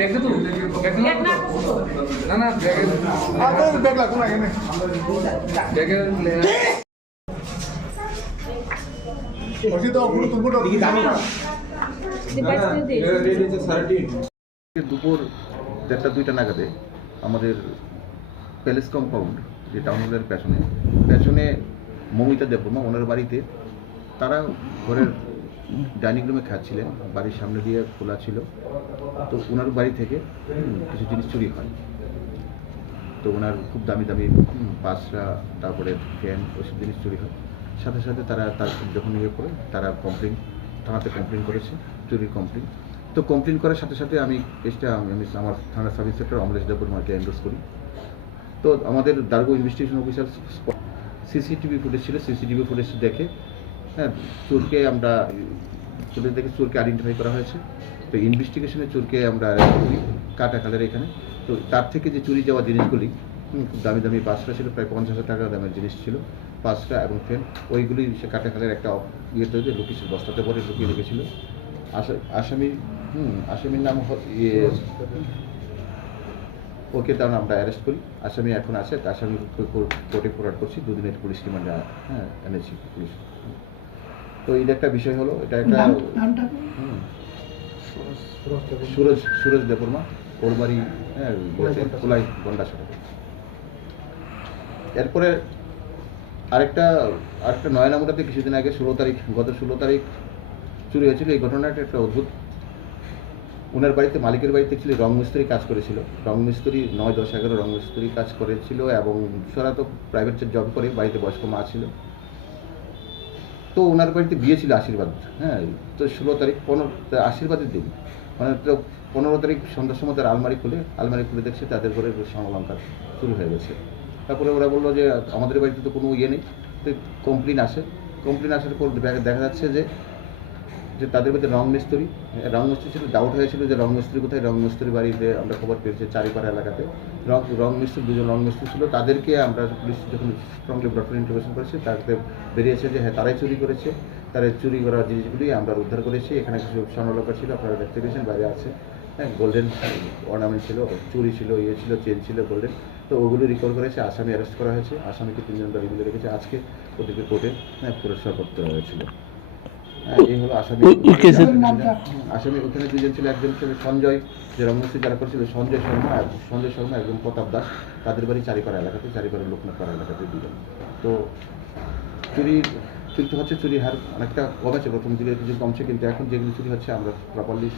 দেখে তো না না দেখলা কোন আগে না দেখে তো পুরো তুমুট দিকে দামি দুপুর 1:30-2টা নাগাদে আমাদের প্যালেস কম্পাউন্ড যে টাউন হলের পেছনে মমিতা দেববর্মা ওনার বাড়িতে তারা ঘরের ডাইনিং রুমে খাচ্ছিলেন, বাড়ির সামনে দিয়ে খোলা ছিল। তো ওনার বাড়ি থেকে কিছু জিনিস চুরি হয়। তো ওনার খুব দামি দামি পাঁচরা, তারপরে ফ্যান, ওইসব জিনিস চুরি হয়। সাথে সাথে তারা যখন করে তারা থানাতে কমপ্লেন করেছে, চুরির কমপ্লেন। তো কমপ্লেন করার সাথে সাথে আমি আমার থানা সাব ইন্সপেক্টর অমরেশ দেববর্মাকে এন্ডোর্স করি। তো আমাদের দারগো ইনভেস্টিগেশন অফিসার সিসিটিভি ফুটেজ ছিল, সিসিটিভি ফুটেজ দেখে চোরকে আইডেন্টিফাই করা হয়েছে। তো ইনভেস্টিগেশনে চোরকে আমরা অ্যারেস্ট করি কাটাখালের এখানে। তো তার থেকে যে চুরি যাওয়া জিনিসগুলি খুব দামি দামি পাঁচটা ছিল, প্রায় 50,000 টাকা দামের জিনিস ছিল, পাঁচটা এবং ফ্যান, ওইগুলি সে কাটাখালের একটা তৈরি লুকিয়ে বস্তাতে পরে লুকিয়ে রেখেছিল। আসামির নাম ওকে তার আমরা অ্যারেস্ট করি। আসামি এখন আছে, আসামি কোর্টে ফরওয়ার্ড করছি, 2 দিনের পুলিশ রিমান্ডে এনেছি পুলিশ। তো এটা একটা বিষয় হলো, এটা একটা সুরজ দেববর্মা, ওর বাড়ি কোলাই গন্ডাসড়া। এরপরে আরেকটা নয়নামুড়াতে কিছুদিন আগে গত 16 তারিখ চুরি হয়েছিল। এই ঘটনাটা একটা অদ্ভুত। ওনার বাড়িতে, মালিকের বাড়িতে ছিল রং মিস্ত্রি কাজ করেছিল। রং মিস্ত্রি 9, 10, 11 রং মিস্ত্রি কাজ করেছিল এবং সারা তো প্রাইভেট জব করে, বাড়িতে বয়স্ক মা ছিল। তো ওনার বাড়িতে বিয়ে ছিল আশীর্বাদ, তো 16 তারিখ আশীর্বাদের দিন, মানে তো 15 তারিখ সন্ধ্যার সময় তার আলমারি খুলে দেখছে তাদের ঘরে স্বর্ণালঙ্কার চুরি হয়ে গেছে। তারপরে ওরা বললো যে আমাদের বাড়িতে তো কোনো নেই। তো কমপ্লেন আসার পর দেখা যাচ্ছে যে তাদের বাড়িতে রং মিস্ত্রি ছিল। ডাউট হয়েছিল যে রং মিস্ত্রি কোথায়। রং মিস্ত্রির বাড়িতে আমরা খবর পেয়েছি চারিপাড়া এলাকাতে রং মিস্ত্রি, 2জন রং মিস্ত্রি ছিল। তাদেরকে আমরা পুলিশ যখন স্ট্রংলি ব্রড ইনফরমেশন করেছি, তাতে বেরিয়েছে যে হ্যাঁ তারাই চুরি করেছে। তারা চুরি করা জিনিসগুলি আমরা উদ্ধার করেছি। এখানে কিছু স্বর্ণালঙ্কার ছিল, আপনারা দেখতে পেয়েছেন, বাইরে আছে। গোল্ডেন অর্নামেন্ট ছিল, চুরি ছিল, ছিল, চেন ছিল গোল্ডেন। তো ওগুলো রিকভার করেছে। আসামি অ্যারেস্ট করা হয়েছে। আসামিকে 3 জন রিমান্ডে রেখেছে। আজকে ওদেরকে কোর্টে পুরস্কার করতে হয়েছিল। এই হলো আসামি। ওখানে 2জন ছিল, একজন ছিল সঞ্জয়, যে রংমিস্ত্রি যারা করেছিল, সঞ্জয় শর্মা, একজন প্রতাপ দাস। তাদের বাড়ি চারিপাড়া লোকনাথপাড়া এলাকাতে 2জন। তো চুরি হচ্ছে, চুরির হার অনেকটা কমেছে, প্রথম দিকে কিছু কমছে, কিন্তু এখন যেগুলো চুরি হচ্ছে আমরা প্রপারলি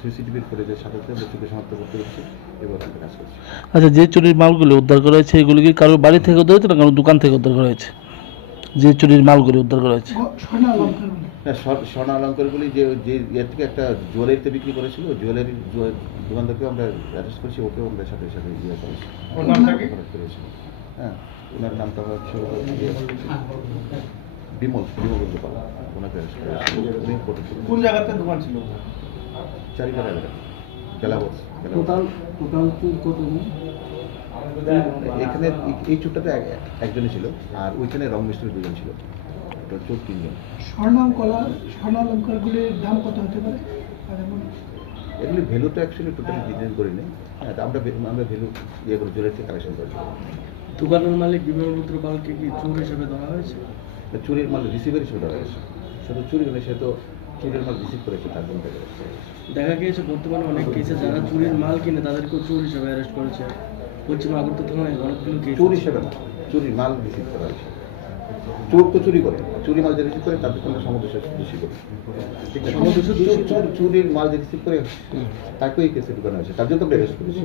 সিসিটিভির ফুটেজের সাথে চুরি শনাক্ত করতে পারছি এবং কাজ করছি। আচ্ছা, যে চুরির মালগুলো উদ্ধার করা হয়েছে এগুলি কি কারোর বাড়ি থেকে উদ্ধার হয়েছে না কারোর দোকান থেকে উদ্ধার করা হয়েছে? যে চুরির মালগুলি উদ্ধার করা হয়েছে, স্বর্ণ অলঙ্কারগুলি যে এর থেকে একটা জুয়েলারিতে বিক্রি করেছিল, জুয়েলারি দোকানদারকে আমরা অ্যারেস্ট করেছি, ওকেও আমরা সাথে ইয়ে করেছি। ওনার নামটা হচ্ছে বিমল গোপাল। ওনাকে অ্যারেস্ট করেছি। কোন জায়গাতে দোকান ছিল? চারিপাড়া এলাকা বেলাবস। এখানে এই চোরটাতে একজনই ছিল, আর ওইখানে রং মিস্ত্রি 2জন ছিল, চোর 3জন। স্বর্ণালঙ্কারগুলির দাম কত হতে পারে? এগুলি ভ্যালু তো অ্যাকচুয়ালি টোটালি ডিজাইন করি নেই। আমরা ভ্যালু করে জুয়েলারি থেকে কালেকশন করেছি। দোকানের মালিক বিমলপুত্র পালকে কি চোর হিসেবে ধরা হয়েছে? চুরির মাল রিসিভার হিসেবে ধরা হয়েছে। শুধু চুরি নয়, সে তো চুরির মাল রিসিভ করেছে, তার জন্য দেখা গিয়েছে বর্তমানে অনেক কেসে যারা চুরির মাল কিনে তাদেরকেও চোর হিসেবে অ্যারেস্ট করেছে। পশ্চিম আগরতলা থানায় অনেকগুলো কেস। চুরি হিসেবে না, চুরির মাল রিসিভ করা হয়েছে। চোর তো চুরি করে, চুরি মাল যে রিসিভ করে তাদের সঙ্গে সমদোষে দোষী করে। চুরির মাল যে রিসিভ করে তাকেও এই কেসে ঢুকানো হয়েছে, তার জন্য তো অ্যারেস্ট করেছি।